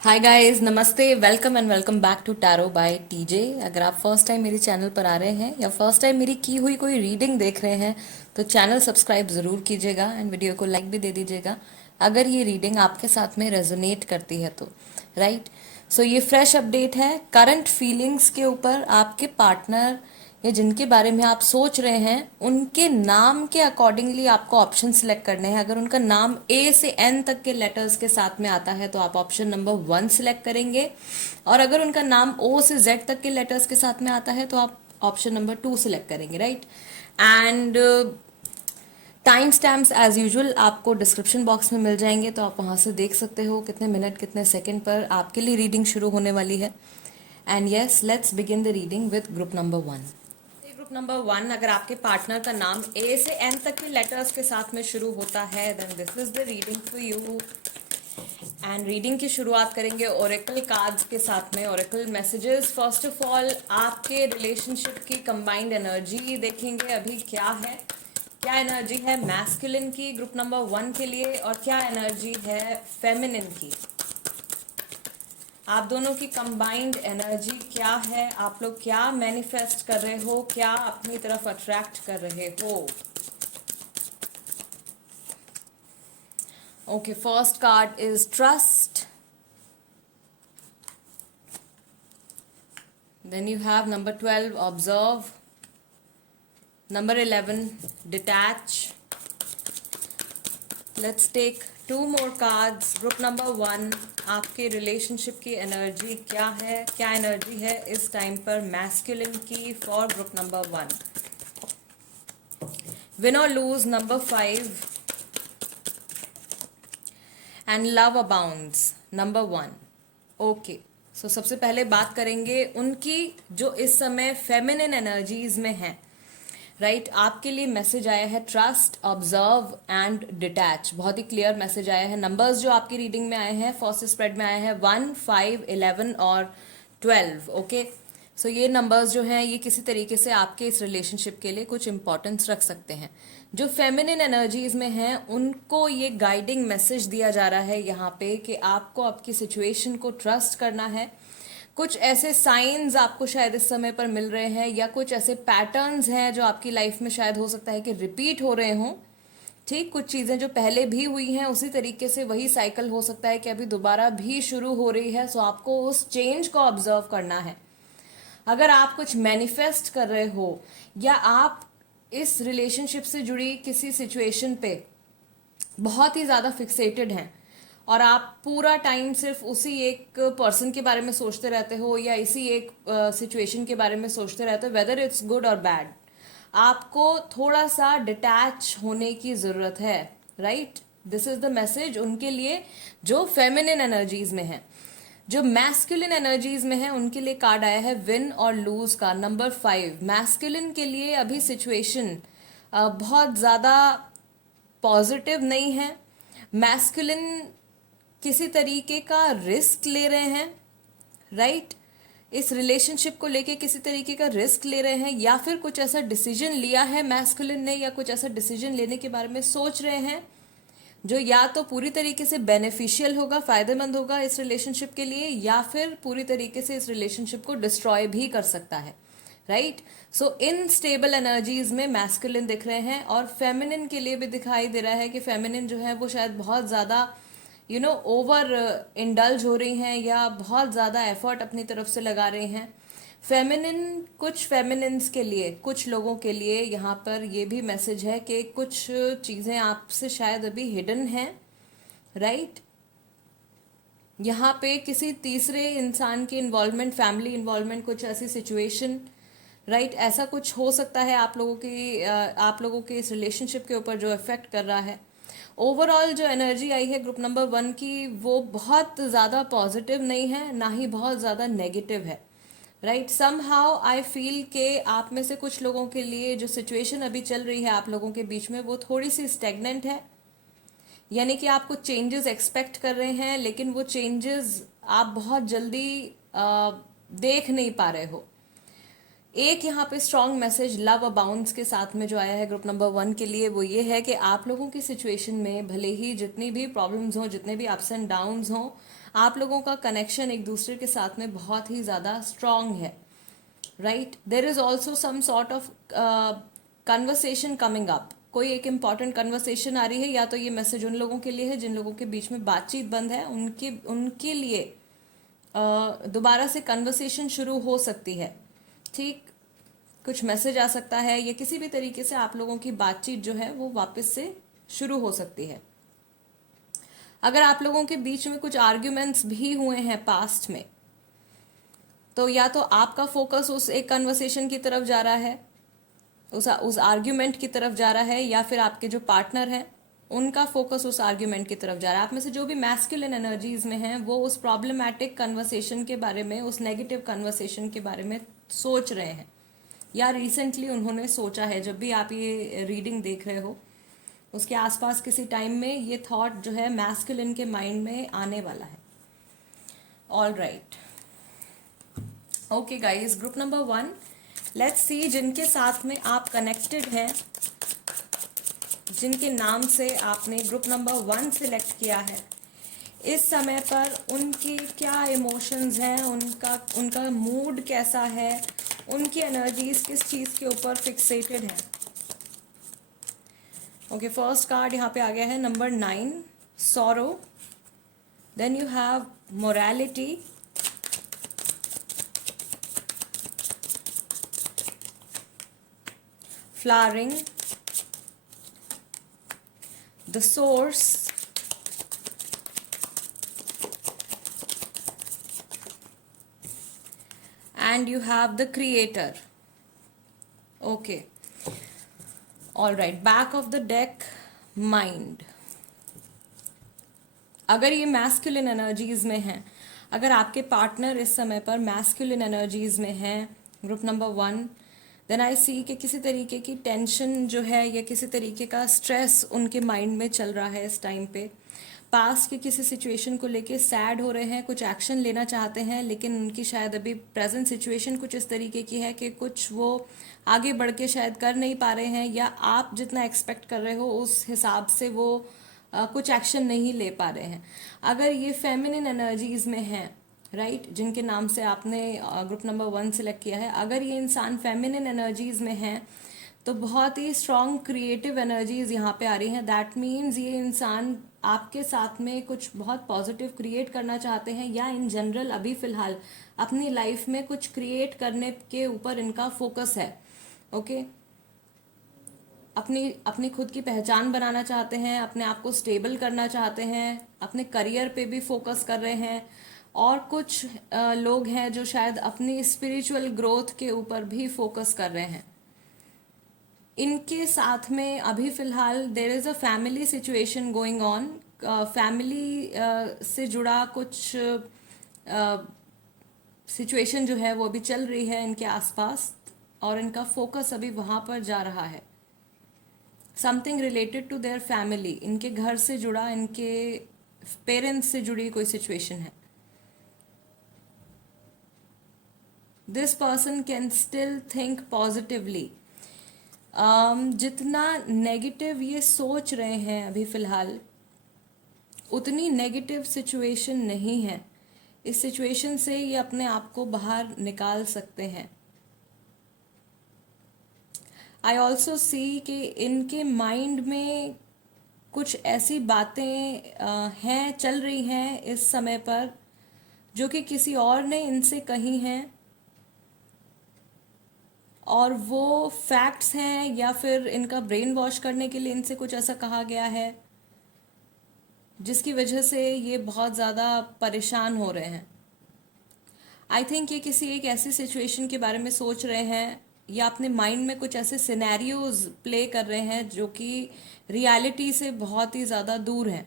हाय guys, नमस्ते, welcome and welcome back to tarot by TJ. अगर आप फर्स्ट टाइम मेरे चैनल पर आ रहे हैं या फर्स्ट टाइम मेरी की हुई कोई रीडिंग देख रहे हैं तो चैनल सब्सक्राइब ज़रूर कीजिएगा एंड वीडियो को लाइक भी दे दीजिएगा अगर ये रीडिंग आपके साथ में रेजोनेट करती है तो। राइट। सो ये फ्रेश अपडेट है करंट फीलिंग्स के ऊपर। आपके पार्टनर या जिनके बारे में आप सोच रहे हैं उनके नाम के अकॉर्डिंगली आपको ऑप्शन सिलेक्ट करने हैं। अगर उनका नाम ए से एन तक के लेटर्स के साथ में आता है तो आप ऑप्शन नंबर 1 सिलेक्ट करेंगे, और अगर उनका नाम ओ से जेड तक के लेटर्स के साथ में आता है तो आप ऑप्शन नंबर 2 सिलेक्ट करेंगे। Right. And time stamps as usual आपको डिस्क्रिप्शन बॉक्स में मिल जाएंगे, तो आप वहां से देख सकते हो कितने मिनट कितने सेकंड पर आपके लिए रीडिंग शुरू होने वाली है। And yes, let's begin the reading with group number 1। Group number 1, अगर आपके पार्टनर का नाम ए से एन तक के लेटर्स के साथ में शुरू होता है then this is the reading for you. And reading की शुरुआत करेंगे ओरेकल कार्ड्स के साथ में। Oracle messages, first of all आपके रिलेशनशिप की कंबाइंड एनर्जी देखेंगे अभी क्या है। क्या एनर्जी है मैस्कुलिन की ग्रुप नंबर 1 के लिए, और क्या एनर्जी है फेमिनिन की। आप दोनों की कंबाइंड एनर्जी क्या है, आप लोग क्या मैनिफेस्ट कर रहे हो, क्या अपनी तरफ अट्रैक्ट कर रहे हो। Okay, first card is trust, then you have number 12 observe, number 11 detach. Let's take 2 more cards. Group number 1, आपके रिलेशनशिप की एनर्जी क्या है, क्या एनर्जी है इस टाइम पर मैस्कुलिन की फॉर ग्रुप नंबर 1। विन और lose number 5 and love abounds number 1। Okay, so सबसे पहले बात करेंगे उनकी जो इस समय फेमिनिन एनर्जीज में है। राइट, आपके लिए मैसेज आया है ट्रस्ट, ऑब्जर्व एंड डिटैच। बहुत ही क्लियर मैसेज आया है। नंबर्स जो आपकी रीडिंग में आए हैं, फर्स्ट स्प्रेड में आए हैं 1, 5, 11 और 12। ओके, सो ये नंबर्स जो हैं ये किसी तरीके से आपके इस रिलेशनशिप के लिए कुछ इंपॉर्टेंस रख सकते हैं। जो फेमिनिन एनर्जीज में हैं उनको ये गाइडिंग मैसेज दिया जा रहा है यहाँ पे कि आपको आपकी सिचुएशन को ट्रस्ट करना है। कुछ ऐसे साइंस आपको शायद इस समय पर मिल रहे हैं, या कुछ ऐसे पैटर्न्स हैं जो आपकी लाइफ में शायद हो सकता है कि रिपीट हो रहे हों। ठीक, कुछ चीजें जो पहले भी हुई हैं उसी तरीके से वही साइकिल हो सकता है कि अभी दोबारा भी शुरू हो रही है। सो आपको उस चेंज को ऑब्जर्व करना है। अगर आप कुछ मैनिफेस्ट कर रहे हो या आप इस रिलेशनशिप से जुड़ी किसी सिचुएशन पे बहुत ही ज़्यादा फिक्सेटेड हैं और आप पूरा टाइम सिर्फ उसी एक पर्सन के बारे में सोचते रहते हो या इसी एक सिचुएशन के बारे में सोचते रहते हो, वेदर इट्स गुड और बैड, आपको थोड़ा सा डिटैच होने की ज़रूरत है। Right, this is the message उनके लिए जो फेमिनिन एनर्जीज में है। जो मैस्कुलिन एनर्जीज में है उनके लिए कार्ड आया है विन और लूज का नंबर 5। मैस्कुलिन के लिए अभी सिचुएशन बहुत ज़्यादा पॉजिटिव नहीं है। मैस्कुलिन किसी तरीके का रिस्क ले रहे हैं। राइट, इस रिलेशनशिप को लेके किसी तरीके का रिस्क ले रहे हैं, या फिर कुछ ऐसा डिसीजन लिया है मैस्कुलिन ने, या कुछ ऐसा डिसीजन लेने के बारे में सोच रहे हैं जो या तो पूरी तरीके से बेनिफिशियल होगा, फायदेमंद होगा इस रिलेशनशिप के लिए, या फिर पूरी तरीके से इस रिलेशनशिप को डिस्ट्रॉय भी कर सकता है। Right, so in stable energies में मैस्कुलिन दिख रहे हैं, और फेमिनिन के लिए भी दिखाई दे रहा है कि फेमिनिन जो है वो शायद बहुत ज़्यादा ओवर इंडल्ज हो रही हैं या बहुत ज़्यादा एफर्ट अपनी तरफ से लगा रही हैं। फेमिनिन, कुछ फेमिनिन्स के लिए, कुछ लोगों के लिए यहाँ पर ये भी मैसेज है कि कुछ चीज़ें आपसे शायद अभी हिडन हैं। राइट, यहाँ पे किसी तीसरे इंसान की इन्वॉल्वमेंट, फैमिली इन्वॉल्वमेंट, कुछ ऐसी सिचुएशन, राइट, ऐसा कुछ हो सकता है आप लोगों के इस रिलेशनशिप के ऊपर जो इफेक्ट कर रहा है। ओवरऑल जो एनर्जी आई है ग्रुप नंबर 1 की वो बहुत ज़्यादा पॉजिटिव नहीं है, ना ही बहुत ज़्यादा नेगेटिव है। Right, somehow I feel के आप में से कुछ लोगों के लिए जो सिचुएशन अभी चल रही है आप लोगों के बीच में वो थोड़ी सी स्टेगनेंट है। यानी कि आप कुछ चेंजेस एक्सपेक्ट कर रहे हैं लेकिन वो चेंजेस आप बहुत जल्दी देख नहीं पा रहे हो। एक यहाँ पे स्ट्रॉन्ग मैसेज लव अबाउंड्स के साथ में जो आया है ग्रुप नंबर 1 के लिए वो ये है कि आप लोगों की सिचुएशन में भले ही जितनी भी प्रॉब्लम्स हों, जितने भी अप्स एंड डाउन्स हों, आप लोगों का कनेक्शन एक दूसरे के साथ में बहुत ही ज़्यादा स्ट्रांग है, right. There is also some sort of conversation coming up. कोई एक इम्पॉर्टेंट कन्वर्सेशन आ रही है, या तो ये मैसेज उन लोगों के लिए है जिन लोगों के बीच में बातचीत बंद है, उनके उनके लिए दोबारा से कन्वर्सेशन शुरू हो सकती है. ठीक, कुछ मैसेज आ सकता है, या किसी भी तरीके से आप लोगों की बातचीत जो है वो वापस से शुरू हो सकती है. अगर आप लोगों के बीच में कुछ आर्ग्यूमेंट्स भी हुए हैं पास्ट में, तो या तो आपका फोकस उस एक कन्वर्सेशन की तरफ जा रहा है, उस आर्ग्यूमेंट की तरफ जा रहा है, या फिर आपके जो पार्टनर हैं उनका फोकस उस आर्ग्यूमेंट की तरफ जा रहा है. आप में से जो भी मैस्कुलिन एनर्जीज में हैं वो उस प्रॉब्लमैटिक कन्वर्सेशन के बारे में, उस नेगेटिव कन्वर्सेशन के बारे में सोच रहे हैं, या रिसेंटली उन्होंने सोचा है. जब भी आप ये रीडिंग देख रहे हो उसके आसपास किसी टाइम में ये थॉट जो है मैस्कुलिन के माइंड में आने वाला है. All right, okay guys, group number 1, let's see जिनके साथ में आप कनेक्टेड हैं, जिनके नाम से आपने ग्रुप नंबर 1 सिलेक्ट किया है, इस समय पर उनकी क्या इमोशंस हैं, उनका मूड कैसा है, उनकी एनर्जीज किस चीज़ के ऊपर फिक्सेटेड है. ओके, फर्स्ट कार्ड यहाँ पे आ गया है number 9, sorrow. Then you have morality, flowering, the source, and you have the creator. Okay, all right, back of the deck, mind. अगर ये मैस्कुलिन एनर्जीज में हैं, अगर आपके पार्टनर इस समय पर मैस्कुलिन एनर्जीज में हैं, ग्रुप नंबर 1, देन आई सी कि किसी तरीके की टेंशन जो है या किसी तरीके का स्ट्रेस उनके माइंड में चल रहा है इस टाइम पे. पास्ट के किसी सिचुएशन को लेके सैड हो रहे हैं, कुछ एक्शन लेना चाहते हैं, लेकिन उनकी शायद अभी प्रेजेंट सिचुएशन कुछ इस तरीके की है कि कुछ वो आगे बढ़ के शायद कर नहीं पा रहे हैं, या आप जितना एक्सपेक्ट कर रहे हो उस हिसाब से वो कुछ एक्शन नहीं ले पा रहे हैं. अगर ये फेमिनिन एनर्जीज में हैं, राइट, जिनके नाम से आपने ग्रुप नंबर 1 सिलेक्ट किया है, अगर ये इंसान फेमिनिन एनर्जीज में हैं तो बहुत ही स्ट्रॉन्ग क्रिएटिव एनर्जीज यहाँ पे आ रही हैं. दैट मीन्स ये इंसान आपके साथ में कुछ बहुत पॉजिटिव क्रिएट करना चाहते हैं, या इन जनरल अभी फिलहाल अपनी लाइफ में कुछ क्रिएट करने के ऊपर इनका फोकस है. ओके, अपनी खुद की पहचान बनाना चाहते हैं, अपने आप को स्टेबल करना चाहते हैं, अपने करियर पे भी फोकस कर रहे हैं, और कुछ लोग हैं जो शायद अपनी स्पिरिचुअल ग्रोथ के ऊपर भी फोकस कर रहे हैं. इनके साथ में अभी फिलहाल there is a family situation going on. Family से जुड़ा कुछ सिचुएशन जो है वो अभी चल रही है इनके आसपास, और इनका फोकस अभी वहां पर जा रहा है. Something related to their family, इनके घर से जुड़ा, इनके पेरेंट्स से जुड़ी कोई सिचुएशन है. This person can still think positively. जितना नेगेटिव ये सोच रहे हैं अभी फिलहाल, उतनी नेगेटिव सिचुएशन नहीं है. इस सिचुएशन से ये अपने आप को बाहर निकाल सकते हैं. आई ऑल्सो सी कि इनके माइंड में कुछ ऐसी बातें हैं, चल रही हैं इस समय पर, जो कि किसी और ने इनसे कही हैं, और वो फैक्ट्स हैं, या फिर इनका ब्रेन वॉश करने के लिए इनसे कुछ ऐसा कहा गया है जिसकी वजह से ये बहुत ज़्यादा परेशान हो रहे हैं. आई थिंक ये किसी एक ऐसी सिचुएशन के बारे में सोच रहे हैं, या अपने माइंड में कुछ ऐसे सिनेरियोज प्ले कर रहे हैं जो कि रियलिटी से बहुत ही ज़्यादा दूर हैं.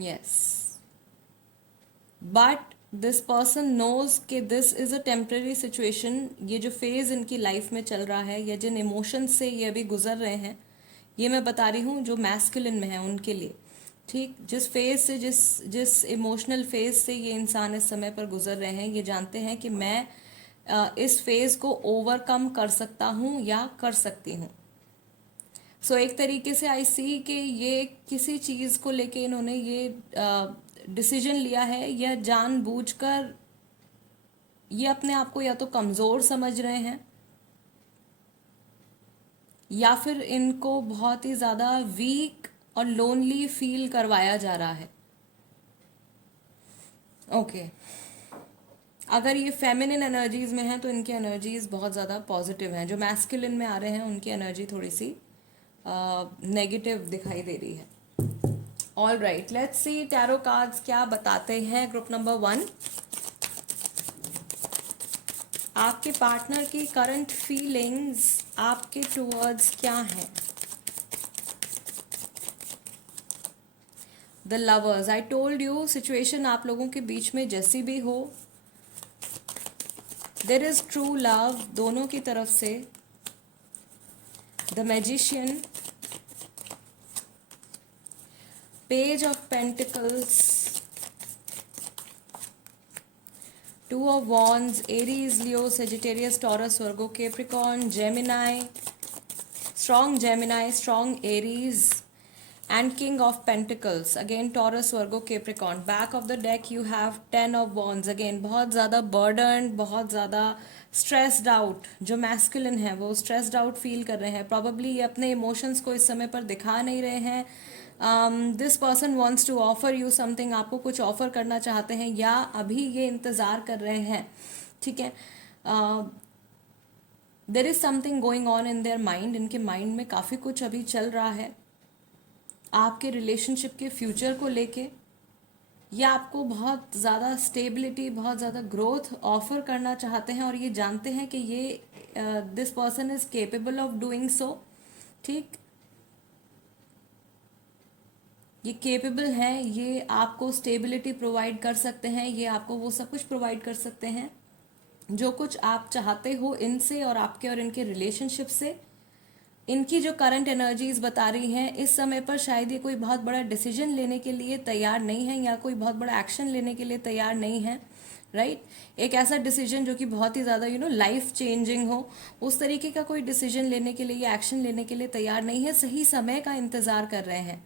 Yes, but this person knows कि this is a temporary situation. ये जो फेज इनकी लाइफ में चल रहा है, या जिन इमोशंस से ये अभी गुजर रहे हैं, ये मैं बता रही हूँ जो मैस्कुलिन में है उनके लिए. ठीक, जिस फेज से, जिस इमोशनल फेज से ये इंसान इस समय पर गुजर रहे हैं, ये जानते हैं कि मैं इस फेज को ओवरकम कर सकता हूँ या कर सकती हूँ. सो एक तरीके से आई सी कि ये किसी चीज़ को लेके इन्होंने ये डिसीजन लिया है, या जानबूझकर ये अपने आप को या तो कमज़ोर समझ रहे हैं, या फिर इनको बहुत ही ज़्यादा वीक और लोनली फील करवाया जा रहा है। ओके अगर ये फेमिनिन एनर्जीज में हैं तो इनकी एनर्जीज बहुत ज़्यादा पॉजिटिव हैं। जो मैस्कुलिन में आ रहे हैं उनकी एनर्जी थोड़ी सी नेगेटिव दिखाई दे रही है। All right, let's see tarot cards क्या बताते हैं। ग्रुप नंबर 1, आपके पार्टनर की करंट फीलिंग्स आपके टूवर्ड्स क्या हैं। The lovers, I told you situation आप लोगों के बीच में जैसी भी हो, देर इज ट्रू लव दोनों की तरफ से। The magician, page of pentacles, two of wands, Aries, Leo, Sagittarius, taurus, Virgo, Capricorn, Gemini, strong Aries, and king of pentacles, again taurus, virgo, capricorn. back of the deck you have 10 of wands, again बहुत ज़्यादा burdened, बहुत ज़्यादा stressed out। जो masculine है वो stressed out feel कर रहे हैं, probably ये अपने emotions को इस समय पर दिखा नहीं रहे हैं। this person wants to offer you something, आपको कुछ offer करना चाहते हैं, या अभी ये इंतज़ार कर रहे हैं, ठीक है। there is something going on in their mind, इनके mind में काफ़ी कुछ अभी चल रहा है आपके रिलेशनशिप के फ्यूचर को लेके, या आपको बहुत ज़्यादा स्टेबिलिटी, बहुत ज़्यादा ग्रोथ ऑफर करना चाहते हैं, और ये जानते हैं कि ये this person is capable of doing so, ठीक। ये केपेबल हैं, ये आपको स्टेबिलिटी प्रोवाइड कर सकते हैं, ये आपको वो सब कुछ प्रोवाइड कर सकते हैं जो कुछ आप चाहते हो इनसे और आपके और इनके रिलेशनशिप से। इनकी जो करंट एनर्जीज बता रही हैं इस समय पर, शायद ये कोई बहुत बड़ा डिसीजन लेने के लिए तैयार नहीं है, या कोई बहुत बड़ा एक्शन लेने के लिए तैयार नहीं है, राइट। एक ऐसा डिसीजन जो कि बहुत ही ज़्यादा लाइफ चेंजिंग हो, उस तरीके का कोई डिसीजन लेने के लिए या एक्शन लेने के लिए तैयार नहीं है, सही समय का इंतज़ार कर रहे हैं।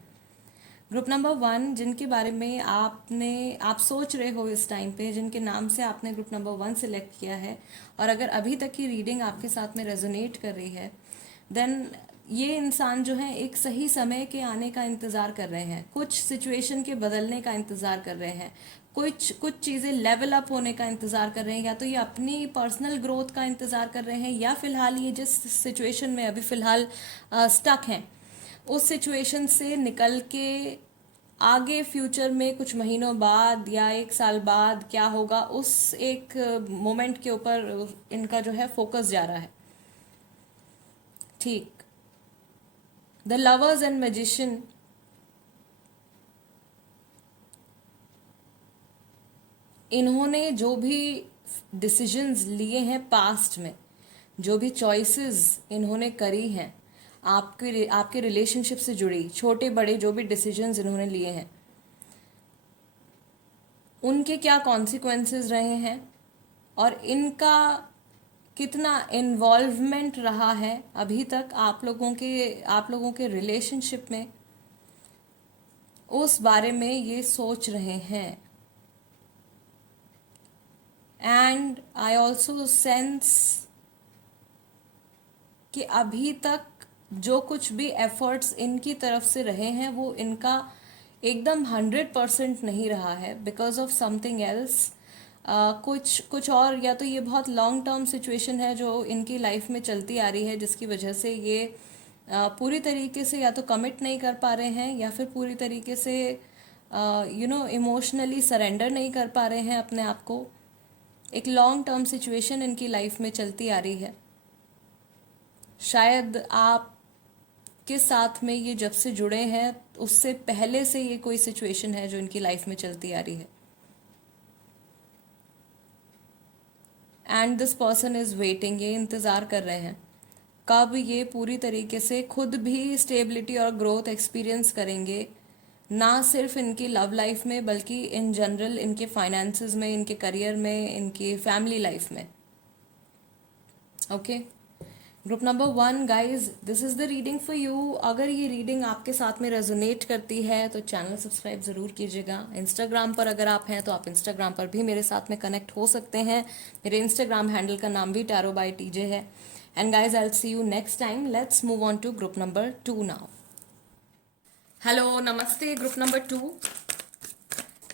ग्रुप नंबर 1, जिनके बारे में आप सोच रहे हो इस टाइम पे, जिनके नाम से आपने ग्रुप नंबर 1 सिलेक्ट किया है, और अगर अभी तक की रीडिंग आपके साथ में रेजोनेट कर रही है, देन ये इंसान जो है एक सही समय के आने का इंतज़ार कर रहे हैं, कुछ सिचुएशन के बदलने का इंतज़ार कर रहे हैं, कुछ चीज़ें लेवल अप होने का इंतज़ार कर रहे हैं, या तो ये अपनी पर्सनल ग्रोथ का इंतज़ार कर रहे हैं, या फिलहाल ये जिस सिचुएशन में अभी फ़िलहाल स्टक हैं उस सिचुएशन से निकल के आगे फ्यूचर में कुछ महीनों बाद या 1 साल बाद क्या होगा, उस एक मोमेंट के ऊपर इनका जो है फोकस जा रहा है, ठीक। द लवर्स एंड मैजिशियन, इन्होंने जो भी डिसीजंस लिए हैं पास्ट में, जो भी चॉइसेस इन्होंने करी हैं आपके रिलेशनशिप से जुड़ी, छोटे बड़े जो भी डिसीजंस इन्होंने लिए हैं, उनके क्या कॉन्सिक्वेंसेस रहे हैं, और इनका कितना इन्वॉल्वमेंट रहा है अभी तक आप लोगों के रिलेशनशिप में, उस बारे में ये सोच रहे हैं। एंड आई ऑल्सो सेंस कि अभी तक जो कुछ भी एफर्ट्स इनकी तरफ से रहे हैं वो इनका एकदम 100% नहीं रहा है, बिकॉज ऑफ समथिंग एल्स। कुछ और, या तो ये बहुत लॉन्ग टर्म सिचुएशन है जो इनकी लाइफ में चलती आ रही है, जिसकी वजह से ये पूरी तरीके से या तो कमिट नहीं कर पा रहे हैं, या फिर पूरी तरीके से इमोशनली सरेंडर नहीं कर पा रहे हैं अपने आप को। एक लॉन्ग टर्म सिचुएशन इनकी लाइफ में चलती आ रही है। शायद आप के साथ में ये जब से जुड़े हैं उससे पहले से ये कोई सिचुएशन है जो इनकी लाइफ में चलती आ रही है। And this person is waiting, ये इंतज़ार कर रहे हैं कब ये पूरी तरीके से खुद भी स्टेबिलिटी और ग्रोथ एक्सपीरियंस करेंगे, ना सिर्फ इनकी लव लाइफ में बल्कि इन जनरल इनके फाइनेंसेस में, इनके करियर में, इनकी फैमिली लाइफ में। Okay group number 1 guys, this is the reading for you. अगर ये रीडिंग आपके साथ में रेजोनेट करती है तो चैनल सब्सक्राइब ज़रूर कीजिएगा। इंस्टाग्राम पर अगर आप हैं तो आप इंस्टाग्राम पर भी मेरे साथ में कनेक्ट हो सकते हैं। मेरे इंस्टाग्राम हैंडल का नाम भी टैरो बाय टीजे है। And guys, I will see you next time. Let's move on to group number 2 now. Hello, नमस्ते ग्रुप नंबर 2।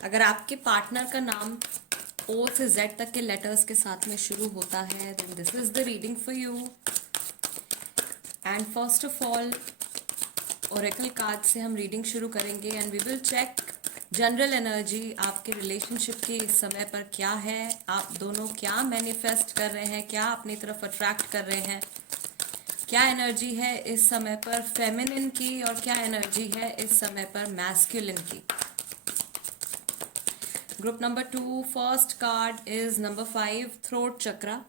अगर आपके पार्टनर का नाम ओ से जेड तक के लेटर्स के साथ में शुरू होता है then this is the reading for you. And first of all, oracle card से हम रीडिंग शुरू करेंगे and we will check general energy आपके रिलेशनशिप की इस समय पर क्या है। आप दोनों क्या मैनिफेस्ट कर रहे हैं, क्या अपनी तरफ अट्रैक्ट कर रहे हैं, क्या एनर्जी है इस समय पर फेमिनिन की और क्या एनर्जी है इस समय पर मैस्कुलिन की। Group number 2, first card is number 5, throat chakra.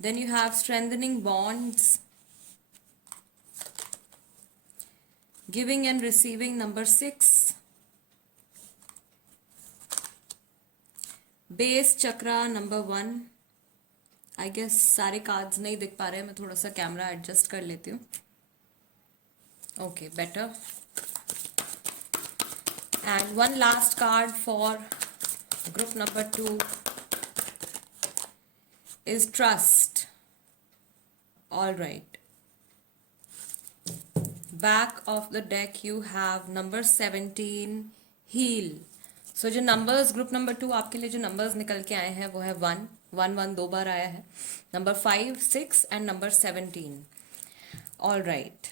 Then you have strengthening bonds, giving and receiving number 6, base chakra number 1। I guess सारे कार्ड्स नहीं दिख पा रहे हैं, मैं थोड़ा सा कैमरा एडजस्ट कर लेती हूँ। Okay, better. And one last card for group number 2 is trust. All right, back of the deck you have number 17, heal. So जो नंबर्स ग्रुप नंबर 2 आपके लिए जो नंबर्स निकल के आए हैं वो है 1 1 1 दो बार आया है, number 5 6 and number 17। All right,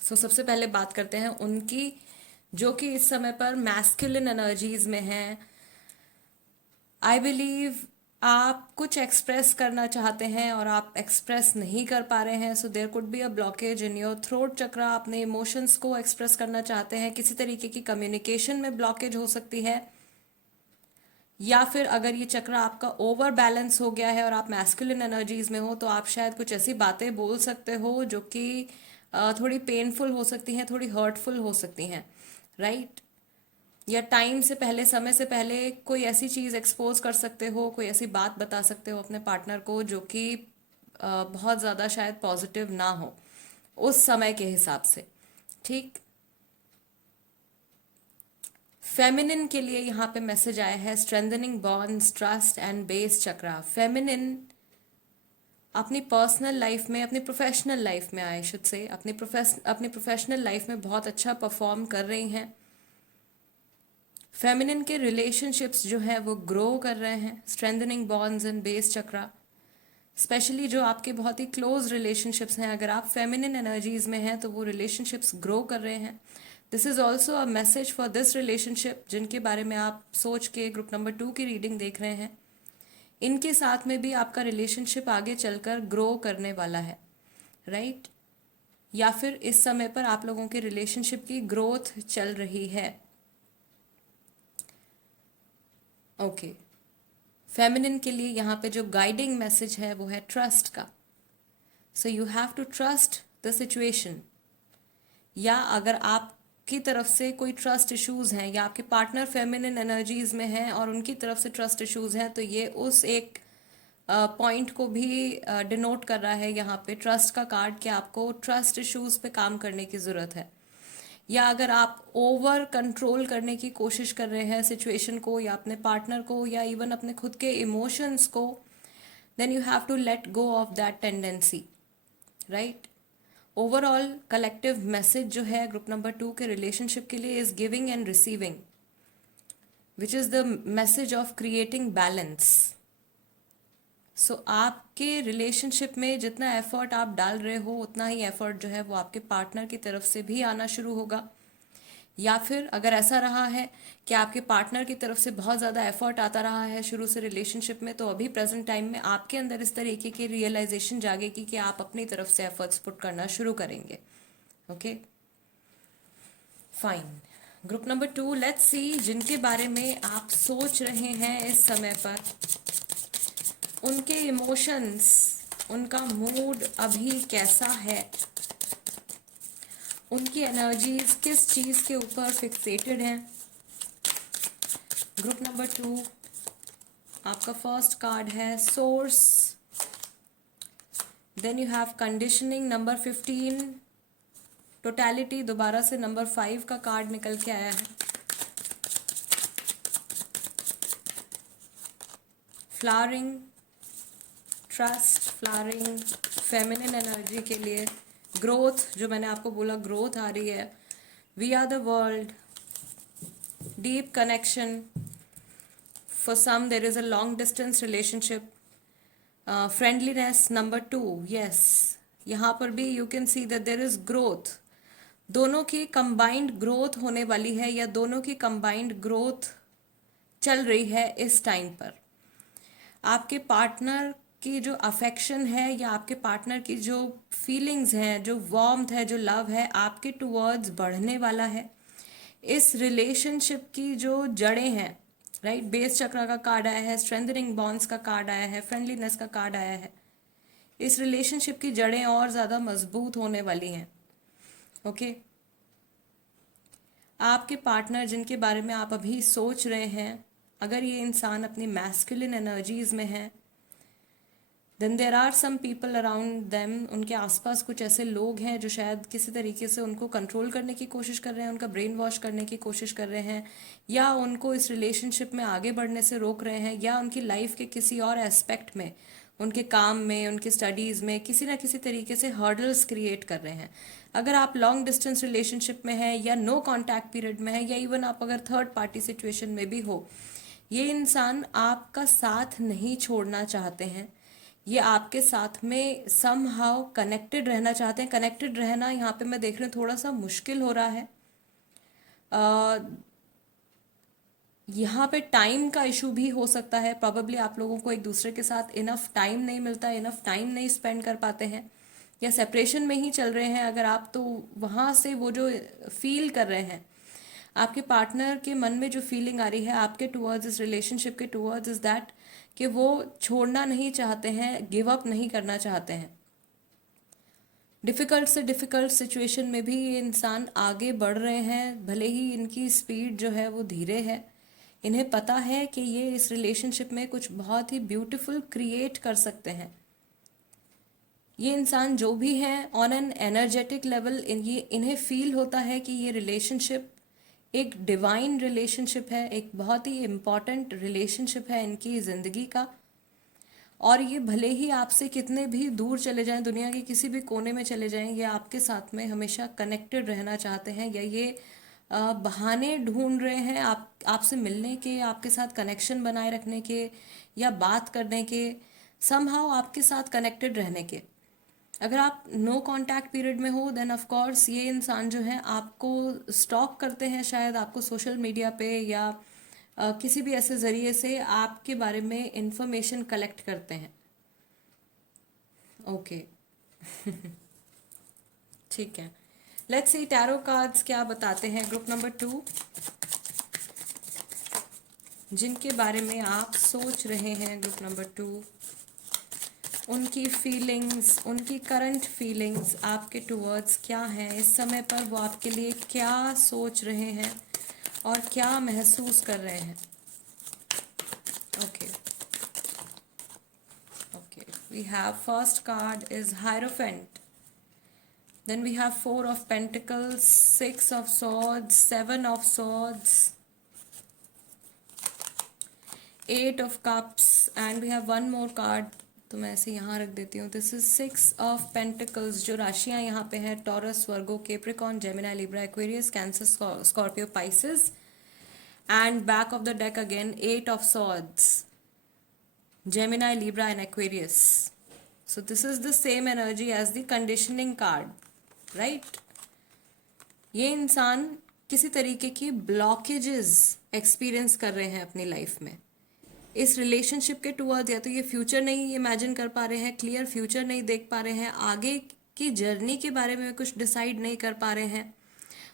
so सबसे पहले बात करते हैं उनकी जो कि इस समय पर मैस्कुलिन एनर्जीज में हैं। आई बिलीव आप कुछ एक्सप्रेस करना चाहते हैं और आप एक्सप्रेस नहीं कर पा रहे हैं। So there could be a blockage in your throat chakra. अपने इमोशंस को एक्सप्रेस करना चाहते हैं, किसी तरीके की कम्युनिकेशन में ब्लॉकेज हो सकती है, या फिर अगर ये चक्र आपका ओवर बैलेंस हो गया है और आप मैस्कुलिन एनर्जीज में हो तो आप शायद कुछ ऐसी बातें बोल सकते हो जो कि थोड़ी पेनफुल हो सकती हैं, थोड़ी हर्टफुल हो सकती हैं, राइट। या टाइम से पहले, समय से पहले कोई ऐसी चीज़ एक्सपोज कर सकते हो, कोई ऐसी बात बता सकते हो अपने पार्टनर को जो कि बहुत ज़्यादा शायद पॉजिटिव ना हो उस समय के हिसाब से, ठीक। फेमिनिन के लिए यहाँ पे मैसेज आया है strengthening bonds, trust and base chakra. Feminine अपनी पर्सनल लाइफ में, अपनी प्रोफेशनल लाइफ में, आई शुड से अपनी प्रोफेशनल लाइफ में बहुत अच्छा परफॉर्म कर रही हैं। फेमिनिन के रिलेशनशिप्स जो है वो ग्रो कर रहे हैं। Strengthening bonds and base chakra, specially जो आपके बहुत ही क्लोज रिलेशनशिप्स हैं, अगर आप फेमिनिन एनर्जीज में हैं तो वो रिलेशनशिप्स ग्रो कर रहे हैं। This is also a message for this relationship जिनके बारे में आप सोच के ग्रुप नंबर 2 की रीडिंग देख रहे हैं। इनके साथ में भी आपका रिलेशनशिप आगे चलकर ग्रो करने वाला है, राइट। या फिर इस समय पर आप लोगों के रिलेशनशिप की ग्रोथ चल रही है। ओके, फेमिनिन के लिए यहाँ पे जो गाइडिंग मैसेज है वो है ट्रस्ट का। So you have to trust the situation. या अगर आपकी तरफ से कोई ट्रस्ट इश्यूज हैं या आपके पार्टनर फेमिनिन एनर्जीज में हैं और उनकी तरफ से ट्रस्ट इश्यूज हैं तो ये उस एक पॉइंट को भी डिनोट कर रहा है यहाँ पे ट्रस्ट का कार्ड कि आपको ट्रस्ट इश्यूज पे काम करने की ज़रूरत है। या अगर आप ओवर कंट्रोल करने की कोशिश कर रहे हैं सिचुएशन को या अपने पार्टनर को या इवन अपने खुद के इमोशंस को, then you have to let go of that tendency, right. Overall collective message जो है ग्रुप नंबर 2 के रिलेशनशिप के लिए is giving and receiving, which is the message of creating balance. So आपके रिलेशनशिप में जितना एफर्ट आप डाल रहे हो उतना ही एफर्ट जो है वो आपके पार्टनर की तरफ से भी आना शुरू होगा। या फिर अगर ऐसा रहा है कि आपके पार्टनर की तरफ से बहुत ज़्यादा एफर्ट आता रहा है शुरू से रिलेशनशिप में, तो अभी प्रेजेंट टाइम में आपके अंदर इस तरीके की रियलाइजेशन जागेगी कि आप अपनी तरफ से एफर्ट्स पुट करना शुरू करेंगे। Okay, fine. Group number 2, let's see जिनके बारे में आप सोच रहे हैं इस समय पर, उनके इमोशंस, उनका मूड अभी कैसा है, उनकी एनर्जीज किस चीज़ के ऊपर फिक्सेटेड हैं। ग्रुप नंबर 2, आपका फर्स्ट कार्ड है source then you have conditioning number 15, totality दोबारा से नंबर 5 का कार्ड निकल के आया है। Flowering, trust, flowering feminine energy के लिए, ग्रोथ, जो मैंने आपको बोला ग्रोथ आ रही है, we are the world, deep connection, for some there is a long distance relationship, friendliness number 2, yes, यहाँ पर भी you can see that there is growth, दोनों की कंबाइंड ग्रोथ होने वाली है या दोनों की कंबाइंड ग्रोथ चल रही है इस टाइम पर। आपके पार्टनर की जो अफेक्शन है या आपके पार्टनर की जो फीलिंग्स हैं, जो वार्मथ है, जो लव है, आपके टुवर्ड्स बढ़ने वाला है। इस रिलेशनशिप की जो जड़ें हैं, राइट, बेस चक्र का कार्ड आया है, स्ट्रेंथनिंग बॉन्ड्स का कार्ड आया है, फ्रेंडलीनेस का कार्ड आया है। इस रिलेशनशिप की जड़ें और ज़्यादा मजबूत होने वाली हैं। ओके, आपके पार्टनर जिनके बारे में आप अभी सोच रहे हैं, अगर ये इंसान अपनी मैस्कुलिन एनर्जीज में है, then there are some people around them, उनके आसपास कुछ ऐसे लोग हैं जो शायद किसी तरीके से उनको कंट्रोल करने की कोशिश कर रहे हैं, उनका ब्रेन वॉश करने की कोशिश कर रहे हैं, या उनको इस रिलेशनशिप में आगे बढ़ने से रोक रहे हैं, या उनकी लाइफ के किसी और एस्पेक्ट में, उनके काम में, उनके स्टडीज़ में किसी ना किसी तरीके से हर्डल्स क्रिएट कर रहे हैं। अगर आप लॉन्ग डिस्टेंस रिलेशनशिप में हैं या नो कॉन्टैक्ट पीरियड में है, या इवन आप अगर थर्ड पार्टी सिचुएशन में भी हो, ये इंसान आपका साथ नहीं छोड़ना चाहते हैं, ये आपके साथ में सम हाउ कनेक्टेड रहना चाहते हैं। कनेक्टेड रहना यहाँ पे मैं देख रही हूँ थोड़ा सा मुश्किल हो रहा है। यहाँ पे टाइम का इशू भी हो सकता है, प्रॉबेबली आप लोगों को एक दूसरे के साथ इनफ टाइम नहीं मिलता, इनफ टाइम नहीं स्पेंड कर पाते हैं, या सेपरेशन में ही चल रहे हैं अगर आप, तो वहाँ से वो जो फील कर रहे हैं, आपके पार्टनर के मन में जो फीलिंग आ रही है आपके टुवर्ड्स, इस रिलेशनशिप के टुवर्ड्स, इज दैट कि वो छोड़ना नहीं चाहते हैं, गिव अप नहीं करना चाहते हैं। डिफ़िकल्ट से डिफ़िकल्ट सिचुएशन में भी ये इंसान आगे बढ़ रहे हैं, भले ही इनकी स्पीड जो है वो धीरे है। इन्हें पता है कि ये इस रिलेशनशिप में कुछ बहुत ही ब्यूटीफुल क्रिएट कर सकते हैं। ये इंसान जो भी हैं, ऑन एन एनर्जेटिक लेवल इन्हें फील होता है कि ये रिलेशनशिप एक डिवाइन रिलेशनशिप है, एक बहुत ही इम्पॉर्टेंट रिलेशनशिप है इनकी ज़िंदगी का। और ये भले ही आपसे कितने भी दूर चले जाएं, दुनिया के किसी भी कोने में चले जाएं, ये आपके साथ में हमेशा कनेक्टेड रहना चाहते हैं, या ये बहाने ढूंढ रहे हैं आपसे मिलने के, आपके साथ कनेक्शन बनाए रखने के, या बात करने के, समहाउ आपके साथ कनेक्टेड रहने के। अगर आप नो कांटेक्ट पीरियड में हो, देन ऑफ कोर्स ये इंसान जो है आपको स्टॉक करते हैं, शायद आपको सोशल मीडिया पे या किसी भी ऐसे ज़रिए से आपके बारे में इंफॉर्मेशन कलेक्ट करते हैं। ओके, ठीक है, लेट्स सी टैरो कार्ड्स क्या बताते हैं ग्रुप नंबर 2, जिनके बारे में आप सोच रहे हैं। ग्रुप नंबर 2, उनकी फीलिंग्स, उनकी करंट फीलिंग्स आपके टुवर्ड्स क्या हैं इस समय पर, वो आपके लिए क्या सोच रहे हैं और क्या महसूस कर रहे हैं। Okay okay, we have first card is hierophant, then we have 4 of pentacles, 6 of swords, 7 of swords, 8 of cups, and we have one more card, तो मैं ऐसे यहाँ रख देती हूँ। This is 6 of pentacles. जो राशियाँ यहाँ पे हैं, Taurus, Virgo, Capricorn, Gemini, Libra, Aquarius, Cancer, Scorpio, Pisces, and back of the deck again 8 of swords, Gemini, Libra and Aquarius. So this is the same energy as the conditioning card, right. ये इंसान किसी तरीके की blockages experience कर रहे हैं अपनी life में इस रिलेशनशिप के टुवर्ड्स, या तो ये फ्यूचर नहीं इमेजिन कर पा रहे हैं, क्लियर फ्यूचर नहीं देख पा रहे हैं, आगे की जर्नी के बारे में कुछ डिसाइड नहीं कर पा रहे हैं।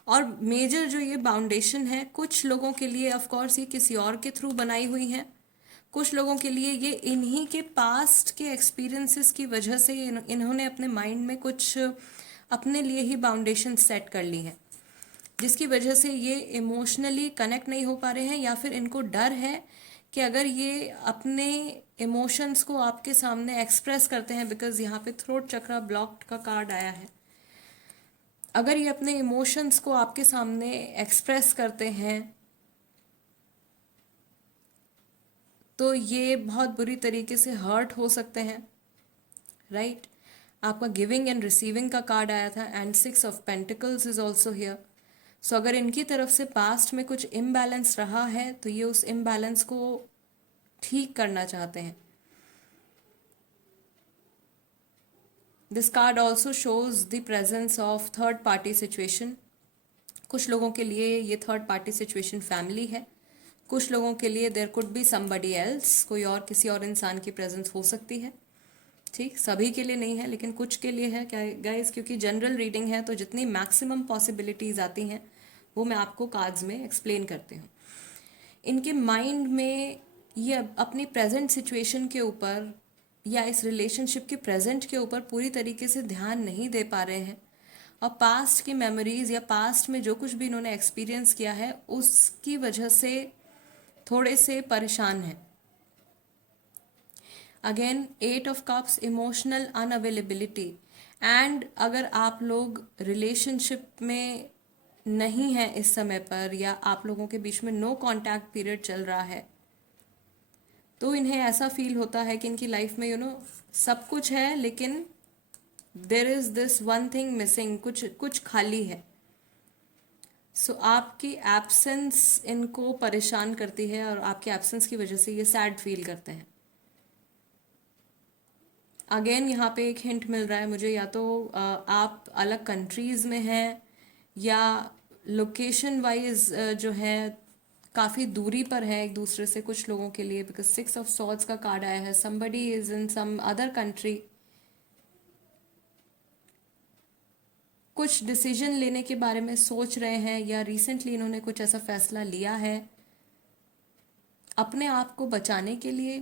और मेजर जो ये बाउंडेशन है, कुछ लोगों के लिए ऑफ कोर्स ये किसी और के थ्रू बनाई हुई है, कुछ लोगों के लिए ये इन्हीं के पास्ट के एक्सपीरियंसेस की वजह से इन्होंने अपने माइंड में कुछ अपने लिए ही बाउंडेशन सेट कर ली हैं, जिसकी वजह से ये इमोशनली कनेक्ट नहीं हो पा रहे हैं, या फिर इनको डर है कि अगर ये अपने इमोशंस को आपके सामने एक्सप्रेस करते हैं, बिकॉज यहाँ पे थ्रोट चक्रा ब्लॉक्ड का कार्ड आया है, अगर ये अपने इमोशंस को आपके सामने एक्सप्रेस करते हैं तो ये बहुत बुरी तरीके से हर्ट हो सकते हैं, राइट। आपका गिविंग एंड रिसीविंग का कार्ड आया था and 6 of pentacles is also here. So अगर इनकी तरफ से पास्ट में कुछ इम्बैलेंस रहा है तो ये उस इम्बैलेंस को ठीक करना चाहते हैं। This card also shows the presence of third party situation. कुछ लोगों के लिए ये थर्ड पार्टी सिचुएशन फैमिली है, कुछ लोगों के लिए there could be somebody else, कोई और किसी और इंसान की प्रेजेंस हो सकती है, ठीक। सभी के लिए नहीं है लेकिन कुछ के लिए है क्या गाइस, क्योंकि जनरल रीडिंग है तो जितनी मैक्सिमम पॉसिबिलिटीज आती हैं वो मैं आपको कार्ड्स में एक्सप्लेन करती हूँ। इनके माइंड में ये अपनी प्रेजेंट सिचुएशन के ऊपर या इस रिलेशनशिप के प्रेजेंट के ऊपर पूरी तरीके से ध्यान नहीं दे पा रहे हैं, और पास्ट की मेमोरीज या पास्ट में जो कुछ भी इन्होंने एक्सपीरियंस किया है उसकी वजह से थोड़े से परेशान हैं। Again 8 of cups, emotional unavailability. And अगर आप लोग रिलेशनशिप में नहीं हैं इस समय पर, या आप लोगों के बीच में नो कांटेक्ट पीरियड चल रहा है, तो इन्हें ऐसा फील होता है कि इनकी लाइफ में सब कुछ है लेकिन there is this one thing missing, कुछ खाली है। सो आपकी एब्सेंस इनको परेशान करती है और आपके एब्सेंस की वजह से ये सैड फील करते हैं। अगेन यहाँ पे एक हिंट मिल रहा है मुझे, या तो आप अलग कंट्रीज में हैं या लोकेशन वाइज जो है काफ़ी दूरी पर है एक दूसरे से कुछ लोगों के लिए, बिकॉज 6 ऑफ सॉर्ड्स का कार्ड आया है। Somebody is in some other country, कुछ डिसीजन लेने के बारे में सोच रहे हैं या रिसेंटली इन्होंने कुछ ऐसा फैसला लिया है अपने आप को बचाने के लिए,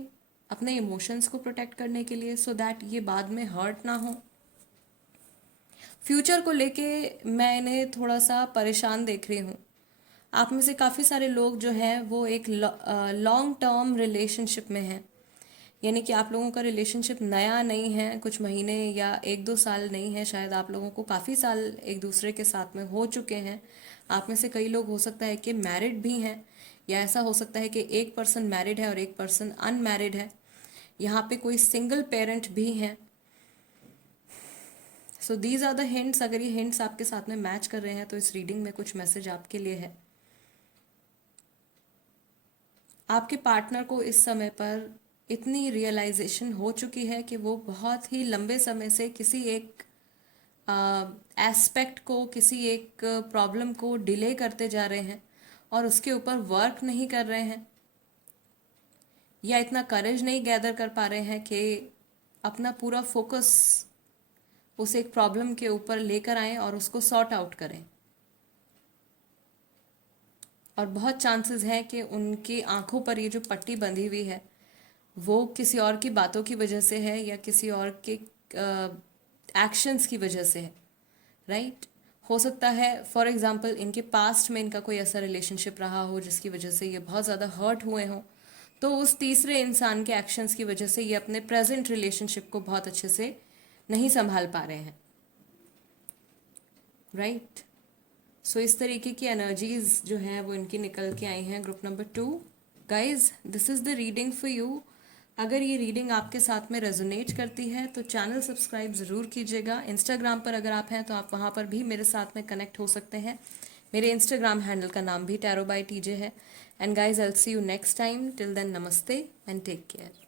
अपने इमोशंस को प्रोटेक्ट करने के लिए, सो दैट ये बाद में हर्ट ना हो। फ्यूचर को लेके मैं इन्हें थोड़ा सा परेशान देख रही हूँ। आप में से काफ़ी सारे लोग जो हैं वो एक लॉन्ग टर्म रिलेशनशिप में हैं, यानी कि आप लोगों का रिलेशनशिप नया नहीं है, कुछ महीने या 1-2 साल नहीं है, शायद आप लोगों को काफ़ी साल एक दूसरे के साथ में हो चुके हैं। आप में से कई लोग हो सकता है कि मैरिड भी हैं, या ऐसा हो सकता है कि एक पर्सन मैरिड है और एक पर्सन अनमैरिड है। यहाँ पे कोई सिंगल पेरेंट भी हैं। So these are the hints. अगर ये हिंट्स आपके साथ में मैच कर रहे हैं तो इस रीडिंग में कुछ मैसेज आपके लिए है। आपके पार्टनर को इस समय पर इतनी रियलाइजेशन हो चुकी है कि वो बहुत ही लंबे समय से किसी एक एस्पेक्ट को, किसी एक प्रॉब्लम को डिले करते जा रहे हैं और उसके ऊपर वर्क नहीं कर रहे हैं, या इतना करेज नहीं गैदर कर पा रहे हैं कि अपना पूरा फोकस उस एक प्रॉब्लम के ऊपर लेकर आएं और उसको सॉर्ट आउट करें। और बहुत चांसेस हैं कि उनकी आंखों पर ये जो पट्टी बंधी हुई है वो किसी और की बातों की वजह से है या किसी और के एक्शंस की वजह से है, राइट। हो सकता है फॉर एग्जांपल इनके पास्ट में इनका कोई ऐसा रिलेशनशिप रहा हो जिसकी वजह से ये बहुत ज़्यादा हर्ट हुए हों, तो उस तीसरे इंसान के एक्शंस की वजह से ये अपने प्रेजेंट रिलेशनशिप को बहुत अच्छे से नहीं संभाल पा रहे हैं, राइट। सो इस तरीके की एनर्जीज जो हैं वो इनकी निकल के आई हैं। Group number 2, guys this is the reading for you. अगर ये रीडिंग आपके साथ में रेजोनेट करती है तो चैनल सब्सक्राइब ज़रूर कीजिएगा। इंस्टाग्राम पर अगर आप हैं तो आप वहाँ पर भी मेरे साथ में कनेक्ट हो सकते हैं। मेरे इंस्टाग्राम हैंडल का नाम भी टैरो बाय टीजे है। And guys I will see you next time. Till then नमस्ते एंड टेक केयर।